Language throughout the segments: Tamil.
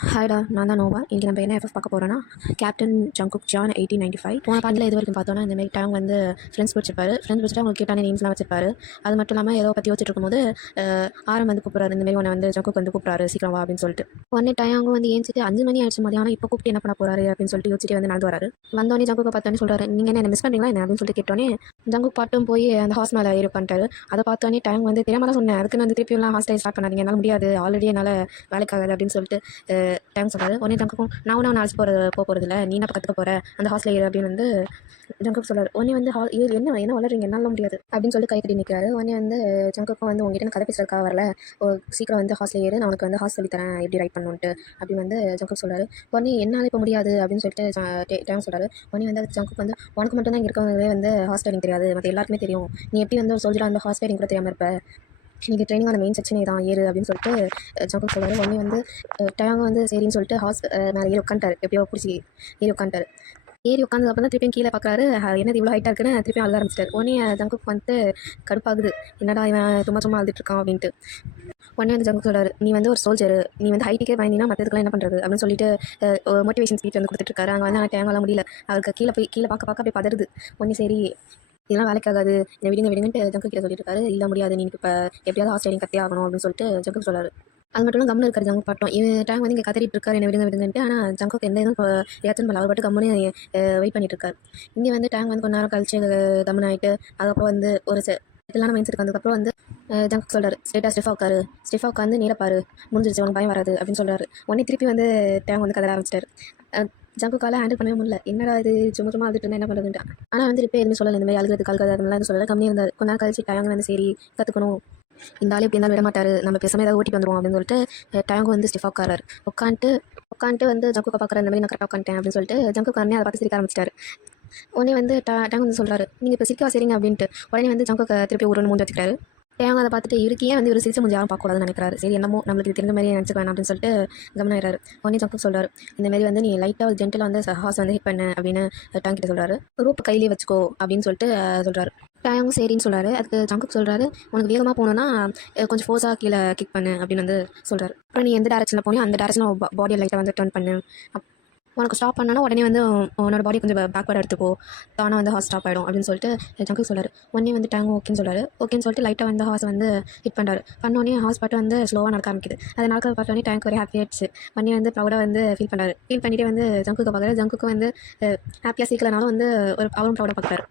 ஹாய்டா, நான் தான் நோவா. இன்றைக்கி நம்ம என்ன எஃப்எஃப் பார்க்க போகிறோன்னா, கேப்டன் ஜங்குக் ஜான் 1895. போன பாட்டில் இது வரைக்கும் பார்த்தோன்னா, இந்தமாரி டேங் வந்து ஃப்ரெண்ட்ஸ் பிடிச்சிருப்பாரு. ஃப்ரெண்ட்ஸ் பிடிச்சிட்டு அவங்க கேட்டான நேம்ஸ்லாம் வச்சிருப்பாரு. அது மட்டும் இல்லாமல் ஏதோ பற்றி யோசிச்சுட்டு இருக்கும்போது ஆரம் வந்து கூப்பிட்றாரு. இந்தமாரி உன்னை வந்து ஜங்குக் வந்து கூப்பிட்றாரு, சீக்கிரம் வா அப்படின்னு சொல்லிட்டு. உடனே டயாங்க வந்து ஏஞ்சிட்டு 5 மணி ஆயிடுச்சு மதியானம், இப்போ கூப்பிட்டு என்ன பண்ண போகிறாரு அப்படின்னு சொல்லிட்டு யோசிச்சுட்டு வந்து நடந்து வராரு. வந்தோடனே ஜங்குக்கை பார்த்தோன்னே சொல்கிறாரு, நீங்கள் என்ன மிஸ் பண்ணுறீங்களா என்ன அப்படின்னு சொல்லிட்டு கேட்டோன்னே ஜங்குக் பாட்டும் போய் அந்த ஹாஸ் மேலே ஏறி உட்காந்துட்டாரு. அதை பார்த்தோன்னே டேங் வந்து தெரியாம தான் சொன்னேன், அதுக்குன்னு வந்து திருப்பியெல்லாம் ஹாஸ்டல் ஸ்டார்ட் பண்ணாதீங்க, என்னால் முடியாது, ஆல்ரெடி என்னால் வேலைக்காகாது அப்படின்னு சொல்லிட்டு டைம் சொல்கிறாரு. உடனே ஜங்குக்கும் நான் ஒன்றும் நாளைக்கு போகிறதில்ல, நீ என்ன கற்றுக்க போகிற, அந்த ஹாஸ்டல் ஏறு அப்படின்னு வந்து ஜங்குக்கு சொல்கிறார். உடனே வந்து இது என்ன வளர்றீங்க, என்னால் முடியாது அப்படின்னு சொல்லி கை கட்டி நிற்கிறாரு. உடனே வந்து ஜங்குக்கும் வந்து உங்ககிட்ட கதை பேசுறதுக்காக வரல, சீக்கிரம் வந்து ஹாஸ்டல் ஏறு, நான் உனக்கு வந்து ஹாஸ்டல் சொல்லித்தரேன் எப்படி ரைட் பண்ணணுன்ட்டு அப்படின்னு வந்து ஜங்குக்கு சொல்கிறாரு. உடனே என்னால் இப்போ முடியாது அப்படின்னு சொல்லிட்டு டைம் சொல்கிறாரு. உடனே வந்து ஜங்குக்கு வந்து உனக்கு மட்டும் தான் இங்கே இருக்கவங்களே வந்து ஹாஸ்டலிங் தெரியாது, மற்ற எல்லாருக்குமே தெரியும், நீ எப்படி வந்து ஒரு சோல்ஜராக அந்த ஹாஸ்டலிங் கூட தெரியாமல் இருப்ப, நீங்கள் ட்ரைனிங்கான மெயின் செக்ஷனே தான் ஏறு அப்படின்னு சொல்லிட்டு ஜங்குக் சொல்கிறாரு. உடனே வந்து டயாங்க வந்து சரின்னு சொல்லிட்டு மேலே ஏறி உட்காந்துட்டாரு. எப்படியோ பிடிச்சி ஏறி உட்காந்துட்டாரு. ஏறி உட்காந்து அப்புறம் தான் திருப்பியும் கீழே பார்க்குறாரு. என்னது இவ்வளோ ஹைட்டாக இருக்குன்னு திருப்பியும் அழுக ஆரம்பிச்சிட்டாரு. உடனே ஜங்குக் வந்துட்டு கடுப்பாகுது, என்னடா இவன் சும்மா அழுதுட்டு இருக்கான் அப்படின்ட்டு. உடனே வந்து ஜங்குக் சொல்கிறாரு, நீ வந்து ஒரு சோல்ஜர், நீ வந்து ஹைட்டுக்கே பயந்தீங்கன்னா மற்றதுக்கெல்லாம் என்ன பண்ணுறது அப்படின்னு சொல்லிட்டு மோட்டிவேஷன் ஸ்பீச் வந்து கொடுத்துட்ருக்காரு. அங்கே வந்து ஆனால் டேங்கெல்லாம் முடியல, அவருக்கு கீழே பார்க்க அப்படியே பதறுது. உடனே சரி இதெல்லாம் வேலைக்காகாது, என்னை விடுங்கன்ட்டு ஜங்குக் கிட்ட சொல்லிட்டு இருக்காரு. இல்லை முடியாது, நீ இப்போ எப்படியாவது ஹாஸ்டலிங் கத்தே ஆகணும் அப்படின்னு சொல்லிட்டு ஜங்குக் சொல்கிறாரு. அது மட்டும் இல்லாமல் கம்முன்னு இருக்காரு ஜங்குக் பாட்டும். இவன் டேங் வந்து இங்கே கதறிட்டு இருக்காரு, என்ன விடுங்கன்ட்டு. ஆனால் ஜங்குக் எந்த இதுவும் ரியாக்ஷன் பண்ணல, அவர் பாட்டு கம்முன்னு வெயிட் பண்ணிட்டு இருக்காரு. இங்கே வந்து டேங் வந்து கொஞ்ச நேரம் கழிச்சு கம்முன்னு ஆகிட்டு அதுக்கப்புறம் வந்து ஒரு இதெல்லாம் மைண்ட் செட் வந்ததுக்கப்புறம் வந்து ஜங்குக் சொல்கிறாரு, ஸ்டெஃபா உட்காந்து நீரப்பாரு, முடிஞ்சிருச்சு, உனக்கு பயம் வராது அப்படின்னு சொல்கிறாரு. உடனே திருப்பி வந்து டேங் வந்து கதற ஆரம்பிச்சிட்டாரு. ஜங்குக்கால ஹேண்டில் பண்ணவே முடியல, என்னடா இது சும்மா அழுதுட்டு இருந்தால் என்ன பண்ணுறதுன்ட்டு. ஆனால் வந்து இப்போ எதுவுமே சொல்லலை, இந்த மாதிரி அழுகிறது கல்கிறது அதெல்லாம் எதுவும் சொல்லலை, கம்மியாக இருந்தார். கொஞ்ச நேரம் கழிச்சு டயாங்க வந்து சரி கற்றுக்கணும், இந்த ஆள் எப்படி இருந்தாலும் விட மாட்டார், நம்ம பேசாமல் ஏதாவது ஓட்டிட்டு வந்துடுவோம் அப்படின்னு சொல்லிட்டு டயாங்க வந்து ஸ்டிஃபாக உட்காந்துட்டு வந்து ஜங்குக்கை பார்க்குற, இந்த மாதிரி நான் கரெக்டாக உட்காந்துட்டேன் அப்படின்னு சொல்லிட்டு ஜங்குக்கு உடனே அதை பார்த்து சிரிக்க ஆரம்பிச்சிட்டாரு. உடனே வந்து டயாங்க வந்து சொல்கிறாரு, நீங்கள் இப்போ சிரிக்கவா சரிங்க அப்படின்ட்டு. உடனே வந்து ஜங்குக்கு திருப்பி ஒரு மூஞ்சி வச்சுக்கிறாரு. டயாங்க அதை பார்த்துட்டு இவருக்கு ஏன் வந்து ஒரு சிரிச்ச மூஞ்சி யாரும் பார்க்கக்கூடாதுன்னு நினைக்கிறாரு. சரி என்னமோ நம்மளுக்கு தெரிஞ்ச மாதிரி நினச்சிக்க வேணாம் அப்படின்னு சொல்லிட்டு கவனிக்கிறாரு. உடனே ஜங்குக் சொல்கிறாரு, இந்தமாரி வந்து நீ லைட்டாக ஒரு ஜென்டலாக வந்து ஹாஸ் வந்து ஹிட் பண்ணு அப்படின்னு டயாங் கிட்ட சொல்கிறாரு. ரூப் கையிலே வச்சுக்கோ அப்படின்னு சொல்லிட்டு சொல்கிறாரு. டயாங் சரின்னு சொல்கிறாரு. அதுக்கு ஜங்குக் சொல்கிறாரு, உனக்கு வேகமாக போகணுன்னா கொஞ்சம் ஃபோர்ஸாக கீழே கிக் பண்ணு அப்படின்னு வந்து சொல்கிறாரு. அப்புறம் நீ எந்த டேரக்ஷனில் போனியோ அந்த டேரக்ஷனில் பாடியை லைட்டாக வந்து டர்ன் பண்ணு, உனக்கு ஸ்டாப் பண்ணனா உடனே வந்து உன்னோட பாடி கொஞ்சம் பேக்வேர்ட் எடுத்துக்கோ, தானே வந்து ஹார்ஸ் ஸ்டாப் ஆகிடும் அப்படின்னு சொல்லிட்டு ஜங்குக் சொல்கிறாரு. உடனே வந்து டேங் ஓகேன்னு சொல்கிறாரு. ஓகேன்னு சொல்லிட்டு லைட்டாக வந்து ஹார்ஸ் வந்து ஹிட் பண்ணுறாரு. பண்ணோடனே ஹார்ஸ் பாட்டு வந்து ஸ்லோவாக நடக்க ஆரம்பிக்குது. அதை நடக்க பார்த்தோன்னே டேங்க் ஒரே ஹாப்பி ஆயிடுச்சு. உடனே வந்து ப்ரௌடாக வந்து ஃபீல் பண்ணுறாரு. ஃபீல் பண்ணிவிட்டு வந்து ஜங்குக்கை பார்க்குறாரு. ஜங்குக்கு வந்து ஹாப்பியாக சீக்கிரனாலும் வந்து அவரும் ப்ரௌடாக பார்க்குறாரு.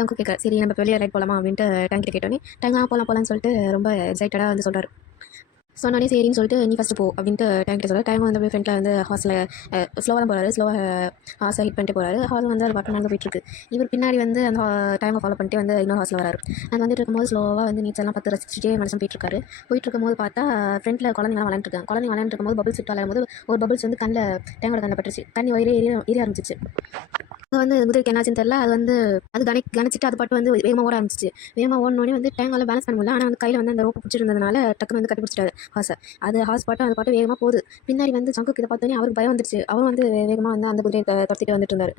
ஜங்குக் கேட்குறாரு, சரி நம்ம வெளியே ரைட் போகலாமா அப்படின்ட்டு டேங்க் கிட்ட கேட்டோன்னே டேங்காக போகலான்னு சொல்லிட்டு ரொம்ப எக்ஸைட்டடாக வந்து சொல்கிறாரு. சொன்னோடனே சரின்னு சொல்லிட்டு நீ ஃபஸ்ட்டு போ அப்படின்ட்டு டேங்க் கிட்ட சொல்கிறார். டைம் வந்து அப்படியே ஃப்ரெண்டில் வந்து ஹாஸ்டலில் ஸ்லோவாக தான் போகிறாரு. ஸ்லோவாக ஹார்ஸை ஹிட் பண்ணிட்டு போகிறாரு. ஹார்ஸ் வந்து அது பட்டம் நடந்து போயிட்டுருக்கு. இவர் பின்னாடி வந்து அந்த டைமை ஃபாலோ பண்ணிட்டு வந்து இன்னொரு ஹாஸ்டல் வராரு. அது வந்துட்டு இருக்கும்போது ஸ்லோவாக வந்து நீச்சல்லாம் பார்த்து ரசிச்சுட்டே மனுஷன் போயிட்டுருக்கும்போது பார்த்தா ஃப்ரெண்டில் குழந்தைங்களாம் விளாண்டுருக்காங்க. குழந்தைங்க விளாண்டுருக்கும்போது பபிள்ஸ் விட்டு விளையாடும்போது ஒரு பபிள்ஸ் வந்து டேங்கோட கண்ணில் பட்டுருச்சு. தண்ணி ஏறி ஆரம்பிச்சிச்சு. அது வந்து குதிரைக்கு என்னாச்சுன்னு தெரியல, அது வந்து அது கணிச்சிட்டு அது பாட்டு வந்து வேகமாக ஓட ஆரம்பிச்சிச்சு. வேகமாக ஓடனோடனே வந்து டேங்கால பேலன்ஸ் பண்ண முடியல. ஆனால் வந்து கையில் வந்து அந்த ரோப்பு பிடிச்சிருந்ததுனால டக்குன்னு வந்து கட்டிப்பிடிச்சிட்டாரு ஹார்ஸை. அது பாட்டு வேகமாக போகுது. பின்னாடி வந்து ஜங்குக் இதை பார்த்தோன்னே அவருக்கு பயம் வந்துருச்சு. அவரும் வந்து வேகமாக வந்து அந்த குதிரையை துரத்திட்டு வந்துட்டு இருந்தார்.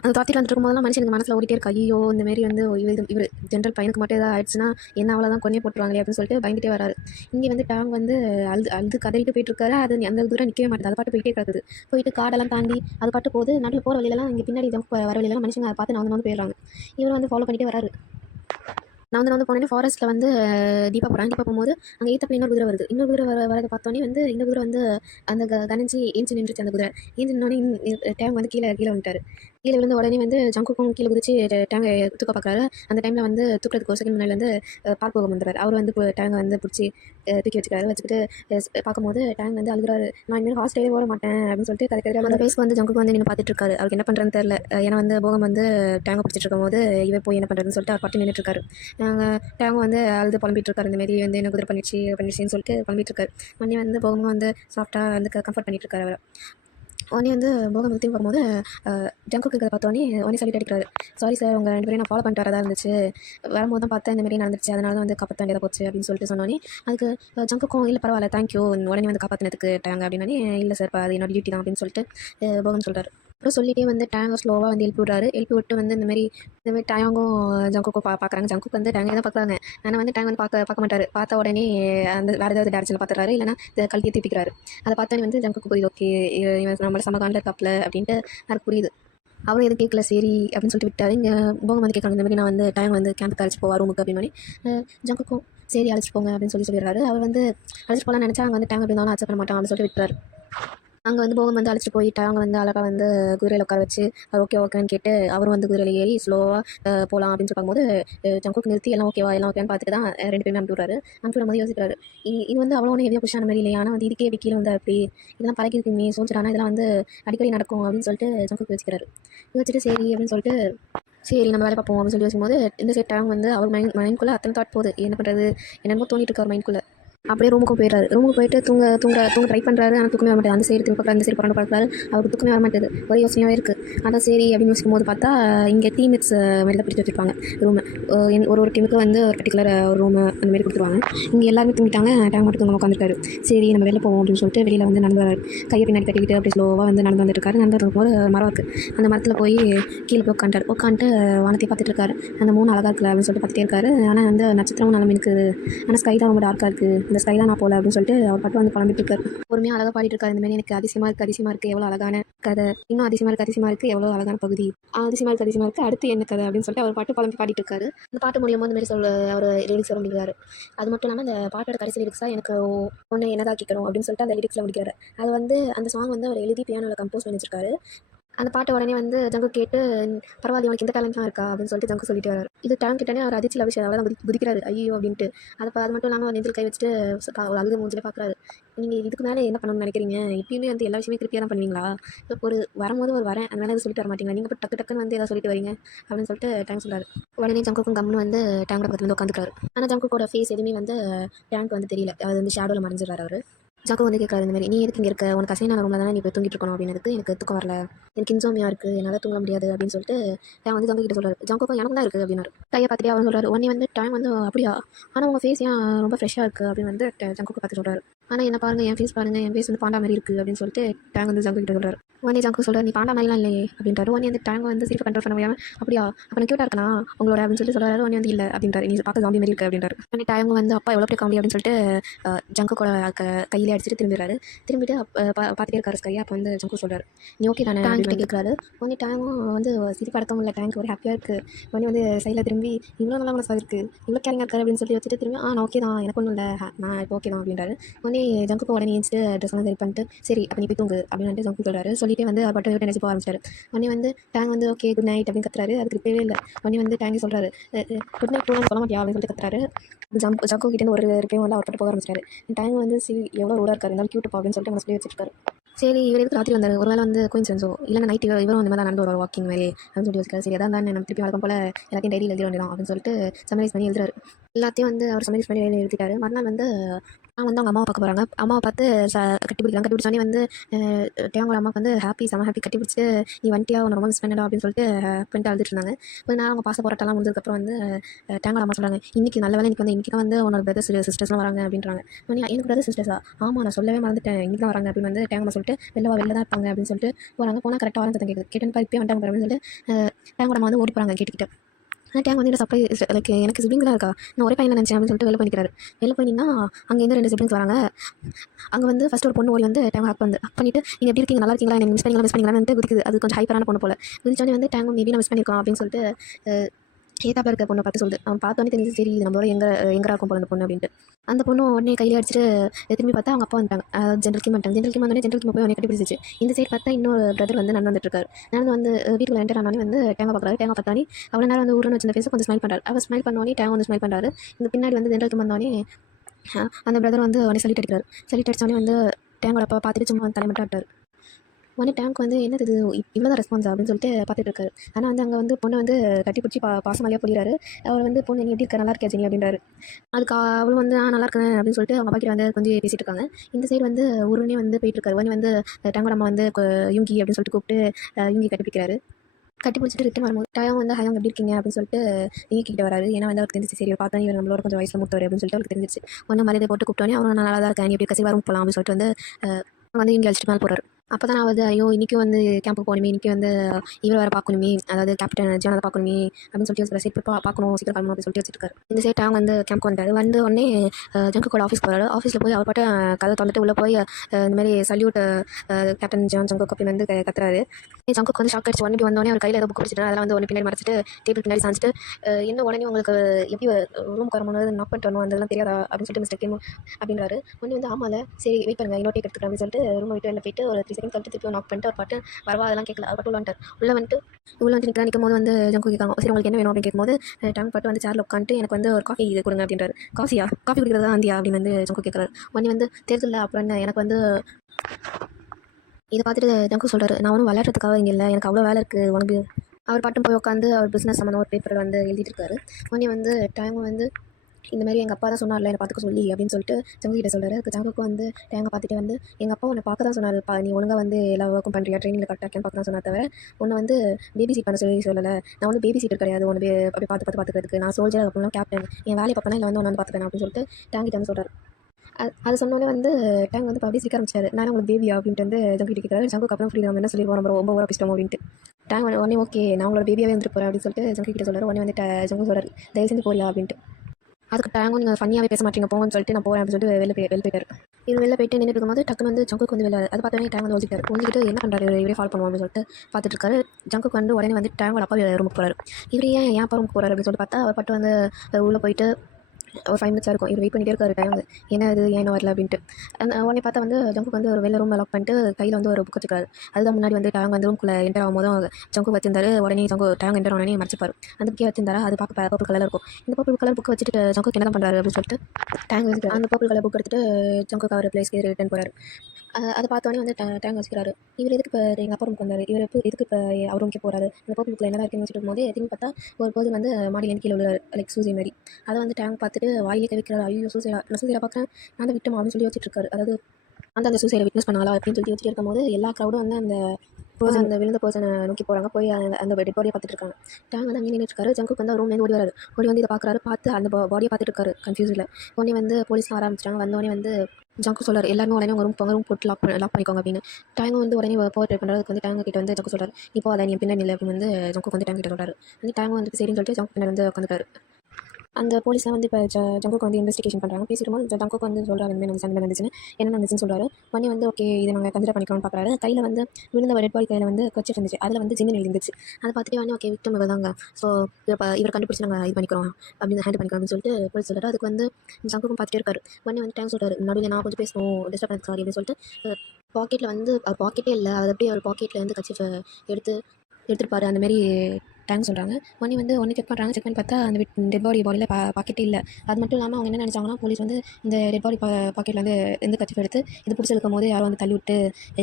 அந்த துரத்திட்டு வந்துட்டு இருக்கும்போதெல்லாம் மனுஷனுக்கு மனசில் ஓடிட்டே இருக்கா, ஐயோ இந்தமாரி வந்து இவர் ஜென்ரல் பையனுக்கு மட்டும் ஏதாவது ஆயிடுச்சுன்னா என்ன அவ்வளோதான் கொன்னே போட்டுருவாங்களே அப்படின்னு சொல்லிட்டு பயந்துட்டே வராரு. இங்கே வந்து டேங் வந்து அழுது கதறிட்டு போயிட்டு இருக்காரு. அது அந்த தூரம் நிற்கவே மாட்டேது, அது பாட்டு போயிட்டே கிடக்குது. போயிட்டு காடெல்லாம் தாண்டி அது பாட்டு போகுது. நடுவில் போகிற வழியிலலாம் இங்கே பின்னாடி ஜம்ப் வர வழியிலலாம் மனுஷங்க அதை பார்த்து வந்து போயிடுறாங்க. இவர் வந்து ஃபாலோ பண்ணிட்டே வராரு. நான் வந்து போனேன் ஃபாரஸ்ட்டில் வந்து டீப்பாக போகிறேன். டீப்பாக போகும்போது அங்கே ஏற்றப்ப இன்னொரு குதிரை வருது. இன்னொரு குதிரை வரதை பார்த்தோன்னே வந்து இந்த குதிரை வந்து அந்த கணிஞ்சி ஏஞ்சி நின்றுச்சு. அந்த குதிரை ஏஞ்சி நின்னோடனே டேங் வந்து கீழே வந்துட்டார். கீழே விழுந்த உடனே வந்து ஜங்குக்கும் கீழே குதிச்சு டேங்கை தூக்க பார்க்குறாரு. அந்த டைமில் வந்து தூக்கிறதுக்கு ஒரு செகண்ட் முன்னாடி வந்து பார்ப்போகம் வந்துடுறாரு. அவர் வந்து டேங்கை வந்து பிடிச்சி தூக்கி வச்சுக்கிட்டு பார்க்கும்போது டேங் வந்து அழுகுறாரு, நான் இனிமேல் ஹாஸ்டலே ஓட மாட்டேன் அப்படின்னு சொல்லிட்டு கதை அந்த பேஸ்க்கு வந்து ஜங்குக்கு வந்து நீங்கள் பார்த்துட்டு இருக்காரு. அவருக்கு என்ன பண்ணுறதுன்னு தெரியல. ஏன்னா வந்து போகம் வந்து டேங்கை பிடிச்சிட்டு இருக்கும்போது இவன் போய் என்ன பண்ணுறதுன்னு சொல்லிட்டு அவர் பாட்டு நின்றுட்டு இருக்காரு. டேங்கும் வந்து அழுது புலம்பிட்டு இருக்காரு. இந்தமாரி வந்து என்ன குதிரை பண்ணிடுச்சின்னு சொல்லிட்டு புலம்பிட்டு இருக்காரு. உடனே வந்து போகமும் வந்து சாஃப்டாக வந்து கம்ஃபர்ட் பண்ணிட்டு இருக்காரு அவர். உடனே வந்து போகம் திரும்பி பார்க்கும்போது ஜங்குக்கு இருக்கிறத பார்த்தோன்னே சொல்லிட்டு அடிக்கிறாரு, சாரி சார், உங்கள் 2 பேரையும் நான் ஃபாலோ பண்ணிட்டு வரதா இருந்துச்சு, வரும்போது தான் பார்த்தா இந்தமாரி நடந்துச்சு, அதனால தான் வந்து காப்பாற்ற வேண்டியதாக போச்சு அப்படின்னு சொல்லிட்டு சொன்னோன்னே அதுக்கு ஜங்குக்கும் இல்லை பரவாயில்ல தேங்க்யூ உடனே வந்து காப்பாற்றினதுக்கு டேங்க அப்படின்னே, இல்லை சார் அது என்னோட டியூட்டி தான் அப்படின்னு சொல்லிட்டு போகம் சொல்கிறார். அப்புறம் சொல்லிட்டே வந்து டேங்கை ஸ்லோவாக வந்து எழுப்பி விட்றாரு. எழுப்பி விட்டு வந்து இந்த மாதிரி டேங்கும் ஜங்குக்கும் பார்க்குறாங்க. ஜங்குக்கு வந்து டேங்கை தான் பார்க்குறாங்க. ஆனால் வந்து டேங் வந்து பார்க்க மாட்டார். பார்த்த உடனே அந்த வேறு ஏதாவது டேரக்ஷனில் பார்த்துறாரு. இல்லைனா இதை கழட்டி திருப்பிக்கிறாரு. அதை பார்த்தோன்னே வந்து ஜங்குக்கு புரியுது. ஓகே, இவன் நம்மளை சமகாண்டில் இருக்காப்புல அப்படின்ட்டு எனக்கு புரியுது. அவரும் எதுவும் கேட்கல, சரி அப்படின்னு சொல்லிட்டு விட்டாரு. இங்கே போகம் வந்து கேட்குறாங்க, இந்த மாதிரி நான் வந்து டைம் வந்து கேம்புக்கு அழைச்சி போவா ரூமுக்கு அப்படின்னோடனே ஜங்குக்கும் சரி அழைச்சிட்டு போங்க அப்படின்னு சொல்லிடுறாரு. அவர் வந்து அழைச்சிட்டு போகலான்னு நினச்சா அங்கே வந்து டேங்க் அப்படி இருந்தாலும் அக்செப்ட் பண்ண மாட்டான் அப்படின்னு சொல்லிட்டு விட்டுறாரு. அங்கே வந்து போகம் வந்து அழைச்சிட்டு போயிட்டு அவங்க வந்து அழகாக வந்து குதிரையில் உட்கார வச்சு அவர் ஓகேன்னு கேட்டு அவரும் வந்து குதிரையில் ஏறி ஸ்லோவாக போகலாம் அப்படின்னு சொல்லி பார்க்கும்போது ஜங்குக்கு நிறுத்தி எல்லாம் ஓகேன்னு பார்த்துட்டு தான் 2 பேரும் அனுப்பி விட்றாரு. அனுப்பி விடும்போது யோசிக்கிறாரு, இது வந்து அவ்வளோ ஒன்றும் ஹெவியாக புஷான மாதிரி இல்லையா, ஆனால் வந்து இதுக்கே இப்படி கீழே வந்து அப்படி இதெல்லாம் பழகிருக்குமே சோல்ஜரானா இதெல்லாம் வந்து அடிக்கடி நடக்கும் அப்படின்னு சொல்லிட்டு ஜங்குக்கு யோசிக்கிறாரு. யோசிச்சுட்டு சரி அப்படின்னு சொல்லிட்டு சரி நம்ம வேலை பார்ப்போம் அப்படின்னு சொல்லி யோசிக்கும்போது இந்த சைட் டேங் வந்து அவர் மைண்ட்குள்ளே அத்தனை தாட் போகுது. என்ன பண்ணுறது என்னமோ தோணிட்டு இருக்கு அவர் மைண்ட்குள்ளே. அப்படியே ரூமுக்கும் போயிடுறாரு. ரூமுக்கு போயிட்டு தூங்க ட்ரை பண்ணுறாரு. ஆனால் தூக்கமே வர மாட்டேது. அந்த சைடு திரும்ப பார்க்குறாரு, அந்த சைடு பார்க்குறாரு. அவருக்கு தூக்கமே வர மாட்டேது. ஒரே யோசனையாகவே இருக்குது. அதான் சரி அப்படின்னு யோசிக்கும் போது பார்த்தா இங்கே டீமேட்ஸ் மாதிரி தான் பிரித்து வச்சுருப்பாங்க ரூமு. ஒரு டீமுக்கு வந்து ஒரு பர்டிகுலர் ஒரு ரூமு அந்த மாதிரி கொடுத்துருவாங்க. இங்கே எல்லாருமே தூங்கிட்டாங்க. டேங் மட்டும் தூங்க உட்காந்துருக்காரு. சரி நம்ம வெளில போவோம் அப்படின்னு சொல்லிட்டு வெளியில் வந்து நடந்து வராரு. கையை பின்னாடி கட்டிக்கிட்டு அப்படி ஸ்லோவாக வந்து நடந்து வந்துட்டுருக்காரு. நடந்து வரும்போது மரம் இருக்குது. அந்த மரத்தில் போய் கீழே போய் உட்காந்துட்டு வானத்தை பார்த்துட்டு இருக்காரு. அந்த மூணு அழகாக இருக்குல்ல அப்படின்னு சொல்லிட்டு பார்த்துட்டே இருக்காரு. ஆனால் வந்து நட்சத்திரமும் நல்லா இருக்குது. ஆனால் ஸ்கை தான் ரொம்ப டார்க்காக இருக்குது. இந்த ஸ்கை தான் நான் போகல அப்படின்னு சொல்லிட்டு அவர் பாட்டு வந்து புலம்பிட்டு இருக்காரு. பொறுமையாக அழகாக பாடிட்டு இருக்காரு. இந்த மாதிரி எனக்கு அதிசயமாக இருக்குது எவ்வளோ அழகான கதை, இன்னும் அதிசயமாக இருக்குது எவ்வளோ அழகான பகுதி, அதிசயமாக இருக்குது அடுத்து என்ன கதை அப்படின்னு சொல்லிட்டு அவர் பாட்டு புலம்பி பாடிட்டு இருக்காரு. இந்த பாட்டு முடியும் போது இந்த மாதிரி அவர் லிரிக்ஸ் வர முடிக்கிறாரு. அது மட்டும் இல்லாமல் அந்த பாட்டோட கடைசி லிரிக்ஸாக எனக்கு ஒன்று என்னதாக்கிக்கணும் அப்படின்னு சொல்லிட்டு அந்த லிரிக்ஸில் முடிக்கிறாரு. அது வந்து அந்த சாங் வந்து அவர் எழுதி பியானோவில் கம்போஸ் பண்ணி வச்சிருக்காரு. அந்த பாட்டு உடனே வந்து ஜங்கு கேட்டு பரவாயில்ல உனக்கு இந்த டேலண்ட்லாம் இருக்கா அப்படின்னு சொல்லிட்டு ஜங்கு சொல்லிட்டு வராரு. இது டேலண்ட் கிட்டே அவர் அதிர்ச்சியில் விஷயம் அவ்வளோ குதிக்கிறாரு ஐயோ அப்படின்ட்டு. அது மட்டும் இல்லாமல் நெஞ்சில் கை வச்சுட்டு ஒரு அழுத மூஞ்சிலே பார்க்குறாரு. நீங்கள் இதுக்கு மேலே என்ன பண்ணணும்னு நினைக்கிறீங்க? இப்பயுமே வந்து எல்லா விஷயமே திருப்பியாக தான் பண்ணுவீங்களா? இப்போ வரும்போது வரேன் அதனால எதுவும் சொல்லிட்டு வர மாட்டீங்களா? நீங்கள் இப்போ டக்குன்னு வந்து எதாவது சொல்லிட்டு வரீங்க அப்படின்னு சொல்லிட்டு டேங்க் சொல்கிறாரு. உடனே ஜங்குக்கும் கம்னு வந்து டேங்கோட பக்கத்தில் வந்து உட்காந்துக்காரு. ஆனால் ஜங்குக்கோட ஃபேஸ் எதுவுமே வந்து டேங்க் வந்து தெரியல. அது வந்து ஷேடோவில் மறைஞ்சிடறாரு அவர். ஜாக்கு வந்து கேட்குறாரு, இந்த மாதிரி நீ எதுக்கு இங்கே இருக்க, உனக்கு அசைனான ரூமில் தானே நீ போய் தூங்கிட்டு இருக்கணும் அப்படின்னதுக்கு எனக்கு தூக்கம் வரல, எனக்கு இன்சோமியா இருக்குது, என்னால் தூங்க முடியாது அப்படின்னு சொல்லிட்டு வந்து ஜாங்கு கிட்ட சொல்கிறார். ஜாங்குக்கும் எனக்கு தான் இருக்குது அப்படின்னாரு. கையை பார்த்துட்டு அவன் சொல்கிறார், உடனே வந்து டைம் வந்து அப்படியா, ஆனால் உங்கள் ஃபேஸ் ஏன் ரொம்ப ஃப்ரெஷ்ஷாக இருக்குது அப்படின்னு வந்து ஜங்குக்கு பார்த்து சொல்கிறாரு. ஆனால் என்ன பாருங்கள் என் ஃபேஸ் வந்து பாண்டா மாதிரி இருக்குது அப்படின்னு சொல்லிட்டு டேங் வந்து ஜங்கு கிட்ட சொல்கிறார். உடனே ஜங்கு சொல்கிறார், நீ பாண்டா மாதிரிலாம் இல்லையே அப்படின்றாரு. உடனே வந்து டேங் வந்து சிரிப்பு கண்ட்ரோல் பண்ண முடியாமல் அப்படியா அப்போ நான் க்யூட்டாக இருக்கனா உங்களோட அப்படின்னு சொல்லிட்டு சொல்கிறாரு. உடனே வந்து இல்லை அப்படின்றாரு, நீ பார்க்க ஜாம்பி மாதிரி இருக்குது அப்படின்றாரு. உடனே டேங் வந்து அப்பா எவ்வளோ பெரிய காமெடி அப்படின்னு சொல்லிட்டு ஜங்குக்கோட கையிலே அடிச்சுட்டு திரும்பிடுறாரு. திரும்பிட்டு பார்த்துட்டே இருக்காரு ஸ்கையா. அப்போ வந்து ஜங்கு சொல்கிறார், நீ ஓகே தானே அப்படின்னு கேட்குறாரு. உடனே டேங்கும் வந்து சிரிப்பு அடக்கம் இல்லை, டேங்க் ஒரு ஹாப்பியாக இருக்குது. உடனே வந்து சைடில் திரும்பி இவ்வளோ நல்லா மனசாக இருக்குது, இவ்வளோ கேரிங்காக இருக்காரு அப்படின்னு சொல்லி வச்சுட்டு திரும்பி நான் ஓகே தான், எனக்கு ஒன்றும் இல்லை, நான் இப்போ ஓகே தான் அப்படின்றாரு. உடனே ஜங்குக்கு உடனே ஏஞ்சிட்டு ட்ரெஸ் எல்லாம் சரி பண்ணிட்டு சரி அப்போ நீ போய் தூங்கு அப்படின்னு ஜங்கு சொல்கிறாரு. சொல்லிட்டு வந்து அவர் பட்டு நினைச்சு போக ஆரம்பிச்சாரு. உடனே வந்து டேங் வந்து ஓகே குட் நைட் அப்படின்னு கத்துறாரு. அது ரிப்பேவே இல்லை. உடனே வந்து டேங்கி சொல்கிறாரு, குட் நைட் போகலாம் சொல்ல மாட்டியா அப்படின்னு சொல்லிட்டு கத்துறாரு. ஜங்கு கிட்டே ஒரு ரிப்பேவும் வந்து அவர் பட்டு போக ஆரம்பிச்சாரு. டேங் வந்து எவ்வளோ ரூடாக இருக்காரு, இருந்தாலும் கியூட் அப்படின்னு சொல்லிட்டு மனசுலேயே வச்சிருக்காரு. சரி இவர் எதுக்கு ராத்திரி வந்தார், ஒரு வேளை வந்து கோயின்சிடன்ஸோ இல்லைன்னா நைட் இவரும் அந்த மாதிரி நடந்து ஒரு வாக்கிங் மாதிரி அப்படின்னு சொல்லி யோசிக்காரு. சரி அதான் நம்ம திருப்பி வழக்கம் போல் எல்லாத்தையும் டைரியில் எழுதிட வேண்டியதான் அப்படின்னு சொல்லிட்டு சம்மரைஸ் பண்ணி எழுதுறாரு. எல்லாத்தையும் வந்து அவர் சம்மரைஸ் பண்ணி எழுதிட்டாரு. மறுநாள் வந்து அவங்க அம்மாவை பார்க்க போகிறாங்க. அம்மாவை பார்த்து கட்டி பிடிச்சோன்னே வந்து டேங்கோட அம்மாவுக்கு வந்து செம ஹாப்பி. கட்டி பிடிச்சிட்டு நீ வண்டியா உன்னை ரொம்ப மிஸ் பண்ணடா அப்படின்னு சொல்லிட்டு பண்ணிட்டு அழுதுட்டு இருந்தாங்க. கொஞ்ச நேரம் அவங்க பாச போராட்டம்லாம் முடிஞ்சதுக்கப்புறம் வந்து டேங்கோட அம்மா சொல்கிறாங்க, இன்றைக்கி நல்ல வேலை இன்றைக்கி தான் வந்து உன்னோட பிரதர்ஸ் சிஸ்டர்ஸ்லாம் வராங்க அப்படின்றாங்க. எனக்கு பிரதர் சிஸ்டர்ஸா? ஆமாம் நான் சொல்லவே மறந்துட்டேன், இன்றைக்கி தான் வராங்க அப்படின்னு வந்து டேங்கம்மா சொல்லிட்டு வெளில தான் இருப்பாங்க அப்படின்னு சொல்லிட்டு போகிறாங்க. போனால் கரெக்டாக வரேன் சத்தம் கேட்குது. கேட்டேன் இப்போயே வந்துட்டாங்க அப்படின்னு சொல்லிட்டு டேங்கோட அம்மா வந்து ஓடி போகிறாங்க கேட்டுக்கிட்டு. ஆனால் டேங் வந்து சர்ப்ரைஸ் லைக் எனக்கு சிப்ளிங்ஸ்லாம் இருக்கா, நான் ஒரே பையன் நினச்சேன் அப்படின்னு சொல்லிட்டு வெளில பண்ணிக்கிறாரு. வெளில போனீங்கன்னா அங்கே இருந்து 2 சிப்ளிங்ஸ் வராங்க. அங்கே வந்து ஃபஸ்ட்டு ஒரு பொண்ணு ஓடி வந்து டேங் ஹேக் பண்ணிட்டு நீங்கள் எப்படி இருக்கீங்க நல்லா இருக்கீங்களா, எனக்கு மிஸ் பண்ணிங்களான்னு குதிக்குது. அது கொஞ்சம் ஹைப்பரான பொண்ணு போல. குதிச்சோடனே வந்து டேங்கும் மேபி நான் மிஸ் பண்ணியிருக்கோம் அப்படின்னு சொல்லிட்டு ஏத்தாப்பில் இருக்க பொண்ணை பார்த்து சொல்லுது. அவன் பார்த்தோன்னே தெரிஞ்சு சரி இது நம்மளோட எங்கே இருக்கும் போல அந்த பொண்ணு அப்படின்ட்டு. அந்த பொண்ணு உடனே கையில் அடிச்சுட்டு திரும்பி பார்த்தா அவங்க அப்பா வந்துட்டாங்க. ஜென்ரல் கிம் வந்துட்டாங்க. ஜென்ரல் கிம் போய் உடனே கட்டி பிடிச்சிச்சு. இந்த சைடு பார்த்தா இன்னொரு பிரதர் வந்து நடந்து வந்துட்டு இருக்காரு. நடந்து வந்து வீட்டுக்குள்ள என்டர் ஆனாலே வந்து டேங்கா பார்க்குறாரு. டேங்கா பார்த்தானே அவ்வளோ நேரம் வந்து ஊருன்னு வச்சிருந்த ஃபேஸை கொஞ்சம் ஸ்மைல் பண்ணுறாரு. அவர் ஸ்மைல் பண்ணோடனே டேங் வந்து ஸ்மைல் பண்ணுறாரு. இந்த பின்னாடி வந்து ஜென்ரல் கிம் வந்தோடனே அந்த பிரதர் வந்து உடனே சலிட்டு அடிக்கிறார். சலிட்டு அடித்தோடனே வந்து டேங்கோட அப்பா பார்த்துட்டு சும்மா தலை மட்டும் ஆட்டார். உடனே டேங்க் வந்து என்னது இது இவ்வளோ தான் ரெஸ்பான்ஸ் அப்படின்னு சொல்லிட்டு பார்த்துட்டு இருக்காரு. ஆனால் வந்து அங்கே வந்து பொண்ணை வந்து கட்டி பிடிச்சி பாசமாலியாக போடுறாரு. அவர் வந்து பொண்ணு நீ எப்படி இருக்க நல்லா இருக்கா ஜெனி அப்படின்றாரு. அதுக்கு அவளும் வந்து நல்லா இருக்கேன் அப்படின்னு சொல்லிட்டு அவங்க அப்பாக்கிட்ட வந்து கொஞ்சம் பேசிட்டு இருக்காங்க. இந்த சைடு வந்து உடனே வந்து போயிட்டு இருக்காரு. உடனே வந்து டேங்கோட அம்மா வந்து யூங்கி அப்படின்னு சொல்லிட்டு கூப்பிட்டு யூங்கி கட்டி பிடிக்கிறாரு. கட்டி பிடிச்சிட்டு ரிட்டன் வரும்போது டயம் வந்து ஹயம் எப்படி இருக்கீங்க அப்படின்னு சொல்லிட்டு யூங்கி கிட்ட வராரு. ஏன்னா வந்து அவருக்கு தெரிஞ்சிச்சு சரி பார்த்தா இவர் நம்மளோட கொஞ்சம் வயசில் மூத்தவர் அப்படின்னு சொல்லிட்டு அவருக்கு தெரிஞ்சிச்சு. ஒன்றும் மரியாதை போட்டு கூப்பிட்டோன்னே அவரும் நல்லா தான் இருக்கேன், நீ எப்படி கசி வரும் போகலாம் அப்படின்னு சொல்லிட்டு வந்து யூங்கி அழைச்சிட்டு மேலே போகிறாரு. அப்போ தான் நான் வந்து ஐயோ இன்றைக்கும் வந்து கேம்புக்கு போகணுமே, இன்றைக்கி வந்து இவரை வேறு பார்க்கணுமே, அதாவது கேப்டன் ஜானதை பார்க்கணுமே அப்படின்னு சொல்லிட்டு யோசிக்கிறார். சரி போய் பார்க்கணும் சீக்கிரம் கிளம்பணும் அப்படின்னு சொல்லிட்டு வச்சுருக்காரு. இந்த சைட் அவங்க வந்து கேம்ப்க்கு வந்தார். வந்து உடனே ஜங்குக்கோட ஆஃபீஸ் போகிறாரு. ஆஃபீஸில் போய் அவர் பாட்டு கதை திறந்துட்டு உள்ளே போய் இந்த மாதிரி சல்யூட் கேப்டன் ஜங்குக் அப்படின்னு வந்து கத்துறாரு. ஜங்குக்கு வந்து ஷாக் அடிச்சு உடனே வந்தோடனே அவர் கையில் ஏதோ புக் பிடிச்சிட்டு அதெல்லாம் வந்து ஒன்று பின்னாடி மறைச்சிட்டு டேபிள் பின்னாடி சாஞ்சிட்டு இன்னும் உடனே உங்களுக்கு எப்படி ரூம் வரணும் நாக் பண்ணிட்டு வரணும் அதெல்லாம் தெரியாதா அப்படின்னு சொல்லிட்டு மிஸ்டர் கிம் அப்படின்றாரு. உடனே வந்து ஆமாம் சரி வெயிட் பண்ணுங்க இன்னொரு டேக் எடுத்துக்கிறேன் அப்படின்னு சொல்லிட்டு ரூம் விட்டு வெளில போயிட்டு ஒரு 3 செகண்ட் கழித்து திருப்பி நாக் பண்ணிட்டு அவர் பாட்டு வரவா அதெல்லாம் கேட்கல. அவர் பாட்டு உள்ள வந்துட்டு நிற்கும் போது வந்து ஜங்கு கேட்காங்க சரி உங்களுக்கு என்ன வேணும் அப்படின்னு கேட்கும்போது டேங்க் பாட்டு வந்து சேரில் உட்காந்துட்டு எனக்கு வந்து ஒரு காஃபி இது கொடுங்க அப்படின்றாரு. காஃபி குடிக்கிறதா ஆந்தியா அப்படின்னு வந்து ஜங்கு கேட்குறாரு. உடனே வந்து தெரிஞ்சில்ல அப்புறம் என்ன எனக்கு வந்து இதை பார்த்துட்டு ஜங்கு சொல்கிறாரு நான் ஒன்றும் விளையாடுறதுக்காக இங்கே இல்லை எனக்கு அவ்வளோ வேலை இருக்குது உனக்கு. அவர் பாட்டும் போய் உட்காந்து அவர் பிஸ்னஸ் சம்மந்தமாக ஒரு பேப்பர் வந்து எழுதிட்டு இருக்காரு. உடனே வந்து டேங்கு வந்து இந்த மாதிரி எங்கள் அப்பா தான் சொன்னார்ல என்னை பார்த்துக்க சொல்லி அப்படின்னு சொல்லிட்டு ஜங்கு கிட்ட சொல்கிறாரு. ஜங்குக்கு வந்து டேங்கை பார்த்துட்டு வந்து எங்கள் அப்பா உன்னை பார்க்க தான் சொன்னார் நீ ஒழுங்காக வந்து எல்லா ஒர்க்கும் பண்ணுறியா ட்ரெயினில் கரெக்டாக பார்க்க தான் சொன்னா தவிர உன்னை வந்து பேபி சீட் பண்ண சொல்லலை. நான் வந்து பேபி சீட் கிடையாது உன்னை அப்படி பார்த்துக்கிறதுக்கு நான் சோல்ஜர் அப்படின்னா கேப்டன் என் வேலையை பார்ப்பேன் இல்லை வந்து ஒன்று வந்து பார்த்துப்பேன் அப்படின்னு சொல்லிட்டு டேங்கிட்ட வந்து சொல்கிறார். அது சொன்னோன்னே வந்து டேங் வந்து அப்படியே சிக்க ஆரம்பிச்சாரு. நான் உங்களுக்கு பேபியா அப்படின்ட்டு வந்து ஜங்கு கிட்ட கேட்குறாரு. ஜங்குக்கு அப்புறம் ஃப்ரீ நம்ம என்ன சொல்லி ரொம்ப ஓவராக பிடிச்சிட்டோம் அப்படின்ட்டு டேங் உடனே ஓகே நான் உங்களோட பேபியாகவே வந்துட்டு போகிறேன் அப்படின்னு சொல்லிட்டு ஜங்கு கிட்ட சொல்கிறார். உடனே வந்து ஜங்கு சொல்கிறார் தயவு செஞ்சு போறியா அப்படின்ட்டு. அதுக்கு டேங்கும் நீங்கள் ஃபன்னியாகவே பேச மாட்டீங்க போங்கன்னு சொல்லிட்டு நான் போகிறேன் அப்படின்னு சொல்லிட்டு வெளில போயிட்டார். இது வெளில போயிட்டு நின்றுட்டு இருக்கும்போது டக்குனு வந்து ஜங்குக்கு வந்து வெளில அது பார்த்தோன்னே டேங் வந்து ஒழிச்சிட்டு என்ன பண்ணுறாரு இவரே ஃபால் பண்ணுவோம் அப்படின்னு சொல்லிட்டு பார்த்துட்டு இருக்காரு. ஜங்குக்கு வந்து உடனே வந்து டேங்கோட அப்பா ரூமுக்கு போகிறாரு. இவர் ஏன் அப்பா ரூமுக்கு போகிறாரு அப்படின்னு சொல்லிட்டு பார்த்தா அவர் பட்டு வந்து உள்ளே போயிட்டு ஒரு 5 மினிட்ஸாக இருக்கும் இவர் வெயிட் பண்ணிட்டே இருக்காரு டைம் என்ன இது ஏன் வரல அப்படின்ட்டு. உடனே பார்த்தா வந்து ஜங்குக்கு வந்து ஒரு வெளில ரூம் லாக் பண்ணிட்டு கையில் வந்து ஒரு புக் வச்சுக்காரு. அதுதான் முன்னாடி வந்து டேங் வந்து ரூம்குள்ளே என்டர் ஆகும்போதும் ஜங்கு வச்சிருந்தாரு. உடனே டேங் என்டர் உடனே மறைச்சிப்பாரு. அந்த புக்கே வச்சிருந்தாரா அது பார்க்க பர்பிள் கலரில் இருக்கும். இந்த பர்பிள் கலர் புக் வச்சுட்டு ஜங்குக்கு என்ன பண்ணுறாரு அப்படின்னு சொல்லிட்டு டேங் வச்சுட்டு அந்த பர்பிள் கலர் புக் எடுத்துட்டு ஜங்குக்கு அவர் பிளேஸ்க்கு ரிட்டர்ன் போகிறாரு. அதை பார்த்தோன்னே வந்து டேங் வச்சுக்கிறாரு. இவர் எதுக்கு இப்போ எங்கள் அப்பா ரூமுக்கு வந்தார் இவர் எதுக்கு இப்போ அவர் ரூமுக்கு போகிறாரு அந்த பர்பிள் புக்கில் என்ன இருக்குன்னு வச்சுட்டு போது எதுன்னு பார்த்தா ஒரு போது வந்து மாடியில் கீழே உள்ள லைக் சூசி மாதிரி அதை வந்து டேங்க் பார்த்துட்டு வாயிலே வைக்கிறாரு. ஐயோ சூசைடா நான் சூசைடா பார்க்குறேன் நான் தான் விட்டோம் அப்படின்னு சொல்லி வச்சுட்டு இருக்காரு. அதாவது அந்த சூசைடை விட்னஸ் பண்ணாலா அப்படின்னு சொல்லி வச்சுட்டு இருக்கும்போது எல்லா க்ரௌடும் வந்து அந்த விழுந்த பர்சனை நோக்கி போகிறாங்க. போய் அந்த டெட் பாடியை பார்த்துட்டு இருக்காங்க. டேங்க் வந்து அங்கே நின்றுருக்காரு. ஜங்குக்கு வந்து ரூம்லேருந்து ஓடி வராரு. ஓடி வந்து இதை பார்க்குறாரு. பார்த்து அந்த பாடியை பார்த்துட்டு இருக்காரு கன்ஃபியூஸில். உடனே வந்து போலீஸ்லாம் வர ஆரம்பிச்சிட்டாங்க. வந்தோடனே வந்து ஜங்கு சொல்கிறார் எல்லாருமே உடனே உங்கள் ரூம் போட்டு லாக் பண்ணிக்கோங்க அப்படின்னு. டேங்க் வந்து உடனே போக ட்ரை பண்ணுறதுக்கு வந்து டேங்க் கிட்ட வந்து ஜங்கு சொல்கிறார் இப்போ அதை நீ பின்னாடி இல்லை அப்படின்னு வந்து ஜங்கு வந்து டேங்க் கிட்ட சொல்கிறார். வந்து டேங்க் வந்து சரின்னு சொல்லிட்டு ஜங்கு பின்னாடி வந்து உட்காந்துட்டாரு. அந்த போலீஸ்லாம் வந்து இப்போ ஜங்குக்கு வந்து இன்வெஸ்டிகேஷன் பண்ணுறாங்க. பேசிடும்போது ஜங்குக்கு வந்து சொல்கிறாரு இந்த மாதிரி சண்டை நடந்துச்சுன்னு என்ன நடந்துச்சுன்னு சொல்கிறாரு. உடனே வந்து ஓகே இதை நாங்கள் கன்சிடர் பண்ணிக்கலாம்னு பார்க்குறாரு. கையில் வந்து விழுந்த டெட் பாடி கையில் வந்து கட்சி இருந்துச்சு. அதில் வந்து ஜின்னு இருந்துச்சு. அதை பார்த்துட்டு வந்து ஓகே விக்டம் இவர் தாங்க ஸோ இவர் கண்டுபிடிச்சி நாங்கள் இது பண்ணிக்கிறோம் அப்படின்னு ஹேண்டில் பண்ணிக்கிறோம் அப்படின்னு சொல்லிட்டு போலீஸ் சொல்கிறாரு. அதுக்கு வந்து ஜங்குக்கும் பார்த்துட்டே இருக்காரு. உடனே வந்து டேங்க் சொல்கிறாரு நடுவில் நான் கொஞ்சம் பேசணும் டிஸ்டர்ப் பண்ணி சாரி அப்படின்னு சொல்லிட்டு பாக்கெட்டில் வந்து அவர் பாக்கெட்டே இல்லை அது அப்படியே அவர் பாக்கெட்டில் வந்து கட்சி எடுத்துருப்பாரு அந்தமாரி டேங்க் சொல்கிறாங்க. ஒன்று செக் பண்ணுறாங்க. செக் பண்ணி பார்த்தா அந்த டெட் பாடியில் பாக்கெட்டே இல்லை. அது மட்டும் இல்லாமல் அவங்க என்ன நினச்சாங்கன்னா போலீஸ் வந்து இந்த டெட் பாடி பாக்கெட்டில் வந்து எந்த கட்சி எடுத்து இது பிடிச்சிருக்கும் போது யாரும் வந்து தள்ளி விட்டு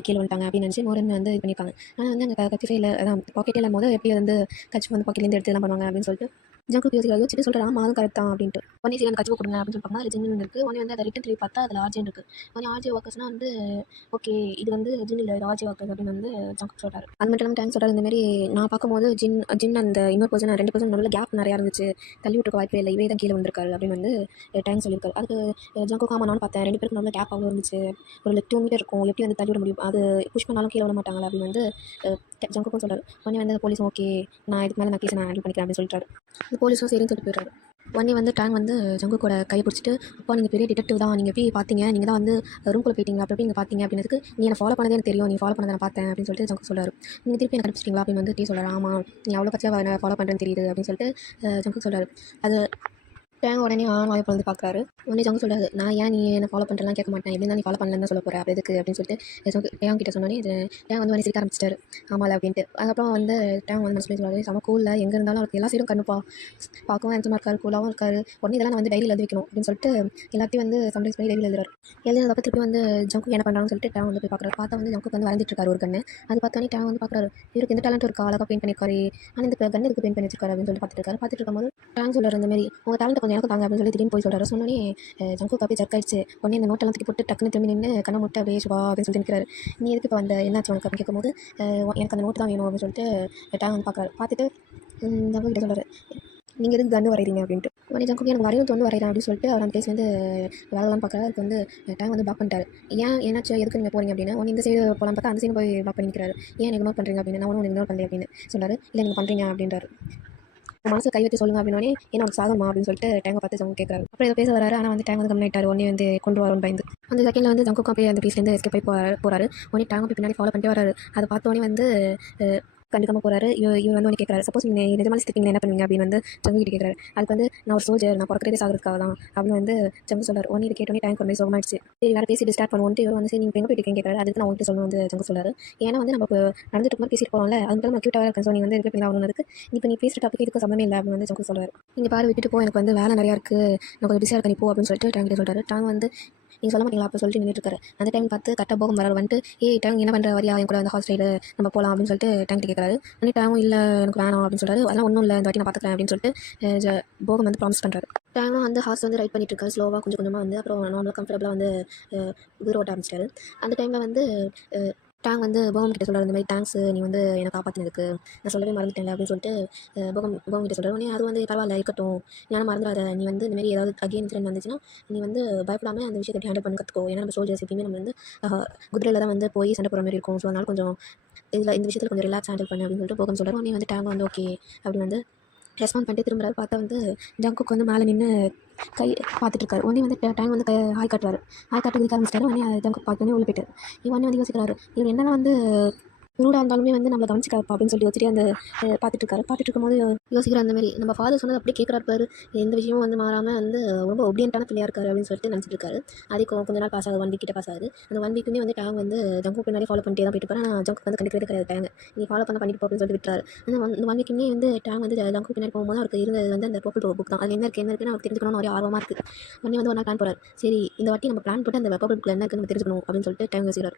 கீழே வந்துட்டாங்க அப்படின்னு நினச்சி மோரன் வந்து இது பண்ணியிருக்காங்க. ஆனால் வந்து அங்கே கட்சி இல்லை அதான் பாக்கெட்டே இல்லாமல் போது எப்படி வந்து கட்சி வந்து பாக்கெட்லேருந்து எடுத்து தான் பண்ணுவாங்க அப்படின்னு சொல்லிட்டு ஜங்கு யோசிச்சு சொல்கிறாங்க அதுவும் கரெக்ட் தான் அப்படின்ட்டு. ஒன்னே சரி அந்த கட்சி கொடுங்க அப்படின்னு சொல்லிட்டு அதில் ஜின்னு இருக்குது. ஒன்று வந்து அதை ரிட்டன் திருப்பி பார்த்தா அதில் ஆர்ஜின் இருக்குது. ஒன்று ஆர்ஜி ஒர்க்கர்ஸ்னால் வந்து ஓகே இது வந்து ஜின் இல்லை இது ஆர்ஜி ஒர்க்கர்ஸ் அப்படின்னு வந்து ஜங்கு சொல்கிறாரு. அது மட்டும் இல்லாமல் டேங்க் சொல்கிறார் இந்தமாரி நான் பார்க்கும்போது ஜின் அந்த இன்னொரு பர்சன் 2 பர்சன் நடுவில் கேப் நிறையா இருந்துச்சு தள்ளி விட்டுருக்க வாய்ப்பே இல்லை இவே தான் கீழே வந்திருக்காரு அப்படின்னு வந்து டேங்க் சொல்லியிருக்காரு. அதுக்கு ஜங்கு காமா நானும் பார்த்தேன் 2 பேருக்கு நல்ல கேப் அவ்வளோ இருந்துச்சு ஒரு 2 மீட்டர் இருக்கும் எப்படி வந்து தள்ளி விட முடியும் அது புஷ் பண்ணாலும் கீழே விட மாட்டாங்களா அப்படின்னு வந்து ஜங்குக்கும் சொல்கிறார். உடனே வந்து போலீஸ் ஓகே நான் இதுக்கு மேலே நான் கேஸ் நான் ஹேண்டில் பண்ணிக்கிறேன் அப்படின்னு சொல்லிட்டாரு. இந்த போலீஸும் சரின்னு சொல்லிட்டு போயிடுறாரு. உடனே வந்து டேங்க் வந்து ஜங்குக்கோட கையை பிடிச்சிட்டு அப்பா நீங்கள் பெரிய டிடெக்டிவ் தான் நீங்கள் எப்படி பார்த்தீங்க நீங்கள் தான் வந்து ரூம்குள்ளே போயிட்டீங்க அப்படி நீங்கள் பார்த்தீங்க அப்படின்றதுக்கு நீ என்ன ஃபாலோ பண்ணதே எனக்கு தெரியும் நீ ஃபாலோ பண்ணதை நான் பார்த்தேன் அப்படின்னு சொல்லிட்டு ஜங்கு சொல்கிறார். நீங்கள் திருப்பி எனக்கு கண்டுபிடிச்சிங்களா அப்படின்னு வந்து டீ சொல்கிறார். ஆமாம் நீ அவ்வளோ பச்சையாக ஃபாலோ பண்ணுறேன்னு தெரியுது அப்படின்னு சொல்லிட்டு ஜங்கு சொல்கிறார். அது டேங்க் உடனே வாயை பிளந்து பார்க்குறாரு. உடனே ஜங்கு சொல்கிறாரு நான் ஏன் நீ என்ன ஃபாலோ பண்ணுறலாம் கேட்க மாட்டேன் எப்படி தான் நீ ஃபாலோ பண்ணலன்னு சொல்ல போகிற அப்படி எதுக்கு அப்படின்னு சொல்லிட்டு டேங்க் கிட்ட சொன்னோன்னே டேங்க் வந்து சிரிக்க ஆரம்பிச்சிட்டாரு. ஆமாம் அப்படின்ட்டு. அதுக்கப்புறம் வந்து டேங்க் வந்து சொல்லி சொல்லுவாரு செம கூலில் எங்கே இருந்தாலும் அவருக்கு எல்லா சைடும் கண்ணுப்பா பார்க்கவும் ஹேண்ட்ஸமாக இருக்காரு கூலாகவும் இருக்காரு. உடனே இதெல்லாம் நான் வந்து டைரியில் எழுதி வைக்கணும் அப்படின்னு சொல்லிட்டு எல்லாத்தையும் வந்து சம்டைம்ஸ் பண்ணி டைரியில் எழுதுறாரு. எழுதினதுக்கு திருப்பி வந்து ஜங்கு என்ன பண்ணுறாங்கன்னு சொல்லிட்டு டேங்க் வந்து போய் பார்க்குறாரு. பார்த்தா வந்து ஜங்குக்கு வந்து வரைஞ்சிட்டு இருக்காரு ஒரு கண்ணு. அது பார்த்தோன்னே டேங்க் வந்து பார்க்குறாரு இவருக்கு எந்த டேலண்ட் இருக்கா அழகாக பெயிண்ட் பண்ணியிருக்காரு ஆனால் இந்த கண்ணு இதுக்கு பெயிண்ட் பண்ணியிருக்காரு அப்படின்னு சொல்லிட்டு பார்த்துட்டு இருக்கும்போது டேங்க் சொல்கிறார் இந்த மாதிரி உங்கள் டேலண்ட் கொஞ்சம் எனக்கு தாங்க அப்படின்னு சொல்லி திடீர்னு போய் சொல்கிறாரு. சொன்னோன்னே ஜங்கு காப்பி ஜர்க் ஆயிடுச்சு. உடனே இந்த நோட்டெல்லாம் தூக்கி போட்டு டக்குன்னு திரும்பி நின்று கண்ணை முட்டை அப்படியே வா அப்படின்னு சொல்லி நிற்கிறாரு. நீ எதுக்கு இப்போ வந்த என்னாச்சு உனக்கு அப்படின்னு கேட்கும்போது எனக்கு அந்த நோட்டு தான் வேணும் அப்படின்னு சொல்லிட்டு டேங்க் வந்து பார்க்குறாரு. பார்த்துட்டு ஜங்கு கிட்ட சொல்கிறாரு நீங்கள் எதுக்கு கன்று வரைகிறீங்க அப்படின்ட்டு. உடனே ஜங்குக்கு எனக்கு வரையும் தோண்டு வரைகிறேன் அப்படின்னு சொல்லிட்டு அவர் அந்த பிளேஸ் வந்து வேலைலாம் பார்க்குறாரு. அதுக்கு வந்து டேங்க் வந்து பிளாக் பண்ணிட்டாரு. ஏன் என்னாச்சு எதுக்கு நீங்கள் போகிறீங்க அப்படின்னு. உடனே இந்த சைடு போகலாம் பார்த்தா அந்த சைடு போய் பிளாக் பண்ணி நிற்கிறாரு. ஏன் இக்னோர் பண்ணுறீங்க அப்படின்னு. நான் ஒன்றும் இக்னோர் பண்ணல அப்படின்னு சொல்கிறாரு. இல்லை நீங்கள் பண்ணுறீங்க அப்படின்றாரு. மனசு கை வச்சு சொல்லுங்க அப்படின்னே ஏன்னா உனக்கு சாகமா அப்படின்னு சொல்லிட்டு டேங்கை பார்த்து ஜங்கு கேட்குறாரு. அப்புறம் இதை பேச வராரு. ஆனால் வந்து டேங்க் வந்து கம்மிட்டார். உடனே வந்து கொண்டு வரோன்னு பயந்து அந்த செகண்டில் வந்து ஜங்குக்கு அப்படியே அந்த பீஸ்லேருந்து எஸ்கேப் போய் போகிறாரு. உடனே டேங்க் போய் பின்னாடி ஃபாலோ பண்ணிட்டு வராரு. அதை பார்த்தோன்னே வந்து கண்டுக்காம போகிறாரு. இவர் வந்து ஒன்று கேட்குறாரு. சப்போஸ் நீங்கள் நிஜமான ஸ்திப்பிங்க என்ன பண்ணுவீங்க அப்படின்னு வந்து ஜங்கு கிட்ட கேட்குறாரு. அதுக்கு வந்து நான் ஒரு சோல்ஜர், நான் பிறக்கிறதே சாகிறதுக்காக தான் அப்படின்னு வந்து ஜங்கு சொல்கிறார். ஒன்று இது கேட்டோன்னே டேங்க் ஒரு மாதிரி சோகமாயிடுச்சு. சரி வேறு பேசி ஸ்டார்ட் பண்ணுவோன்ட்டு இவர் வந்து சரி நீங்கள் எங்கே போயிட்டு கேட்குறாரு. அதுக்கு நான் உங்கள்கிட்ட சொல்லணும் வந்து ஜங்கு சொல்கிறாரு. ஏன்னா வந்து நம்ம இப்போ நடந்துட்டு இருக்கும்போது பேசிட்டு போகலாம்ல, அது மட்டும் நான் க்யூட்டாக இருக்கேன். ஸோ நீ வந்து இருக்க பிள்ளை ஆகணும்னதுக்கு இப்போ நீ பேசுகிற டாபிக் இதுக்கு சம்மந்தமே இல்லை அப்படின்னு வந்து ஜங்கு சொல்கிறார். நீங்கள் பாரு விட்டுட்டு போ, எனக்கு வந்து வேலை நிறையா இருக்குது, நான் கொஞ்சம் பிஸியாக இருக்கேன் நீ போ அப்படின்னு சொல்லிட்டு டேங்க் கிட்ட சொல்கிறாரு. டேங்க் வந்து நீங்கள் சொல்ல மாட்டீங்களா அப்போ சொல்லிட்டு நின்றுட்டு அந்த டைம் பார்த்து கரெக்டாக போகம் வராரு. வந்துட்டு டேங் என்ன பண்ணுற வரியா என் கூட அந்த ஹாஸ்டலில் நம்ம போகலாம் அப்படின்னு சொல்லிட்டு டேங்க் கேட்குறாரு. உடனே டேங்கும் இல்லை எனக்கு வேணாம் அப்படின்னு சொல்கிறாரு. அதெல்லாம் ஒன்றும் இல்லை இந்த வாட்டி நான் பார்த்துக்கிறேன் அப்படின்னு சொல்லிட்டு போகம் வந்து ப்ராமிஸ் பண்ணுறாரு. டேங்கும் வந்து ஹார்ஸ் வந்து ரைட் பண்ணிட்டு இருக்காரு ஸ்லோவாக கொஞ்சம் கொஞ்சமாக வந்து. அப்புறம் நார்மலாக கம்ஃபர்டபுளாக வந்து குதிரை ஓட்ட ஆரம்பிச்சிட்டாரு. அந்த டைமில் வந்து டேங் வந்து போகம் கிட்ட சொல்கிறார். இந்த மாதிரி தேங்க்ஸ் நீ வந்து என்னை காப்பாற்றினதுக்கு, நான் சொல்லவே மறந்துட்டேன் அப்படின்னு சொல்லிட்டு போகம் கிட்ட சொல்கிறார். உடனே அது வந்து பரவாயில்ல இருக்கட்டும், ஞானம் மறந்துடாத, நீ வந்து இந்தமாரி ஏதாவது அகெயின் இன்சிடென்ட் வந்துச்சுன்னா நீ வந்து பயப்படாமல் அந்த விஷயத்தை ஹேண்டில் பண்ண கற்றுக்கோ. ஏன்னா நம்ம சோல்ஜர்ஸ் எப்பயுமே நம்ம வந்து குதிரையில் தான் வந்து போய் சண்டை போகிற மாதிரி இருக்கும். ஸோ அதனால் கொஞ்சம் இந்த விஷயத்தில் கொஞ்சம் ரிலாக்ஸ் ஹேண்டில் பண்ணு அப்படின்னு சொல்லிட்டு போகம் சொல்கிறார். உடனே வந்து டேங் வந்து ஓகே அப்படின்னு வந்து ரெஸ்பாண்ட் பண்ணிட்டு திரும்புறாரு. பார்த்தா வந்து ஜங்குக்கு வந்து மேலே நின்று கை பார்த்துட்ருக்காரு. உடனே வந்து டேங்க் வந்து ஹாய் காட்டுவார். ஹாய் காட்டு குதிக்க ஆரம்பிச்சிட்டாரு. உடனே ஜங்குக்கு பார்த்தோன்னே உள்ள போயிட்டார். உடனே வந்து யோசிக்கிறாரு, இவர் என்னென்ன வந்து ரூடாக இருந்தாலுமே வந்து நம்மளை கவனிச்சிக்காருப்பா அப்படின்னு சொல்லி வச்சுட்டு அந்த பார்த்துட்டு இருக்கும்போது யோசிக்கிற அந்த மாதிரி நம்ம ஃபாதர் சொன்னது அப்படியே கேட்குறாரு பாரு, எந்த விஷயமும் வந்து மாறாமல் வந்து ரொம்ப ஒபிடியன்ட்டான பிள்ளையாக இருக்காரு அப்படின்னு சொல்லிட்டு நினச்சிட்டு இருக்காரு. அதுக்கு கொஞ்ச நாள் பாஸ் ஆகுது, 1 வீக் கிட்ட பாஸ் ஆகுது. அந்த 1 வீக்குமே வந்து டேங்க் வந்து ஜங்கு பின்னாடி ஃபாலோ பண்ணிட்டே தான் போயிட்டு போகிறேன். ஆனால் ஜங்கு வந்து கண்டுக்கிறதே கிடையாது. டேங்க் நீ ஃபாலோ பண்ணிட்டு போ அப்படின்னு சொல்லிட்டு விட்டுறாரு. அந்த 1 வீக்குமே வந்து டேங்க் வந்து ஜங்கு பின்னாடி போகும்போது அவருக்கு இருந்தது வந்து அந்த பர்பிள் புக் தான். அது என்ன இருக்குன்னு அவருக்கு தெரிஞ்சுக்கணும்னு ஒரு ஆர்வமாக இருக்குது. உடனே வந்து ஒரு நாள் பிளான் போகிறார். சரி இந்த வாட்டி நம்ம பிளான் போட்டு அந்த பர்பிள் புக்கில் என்ன இருக்குன்னு தெரிஞ்சுக்கணும் அப்படின்னு சொல்லிட்டு டேங்க் யோசிக்கிறார்.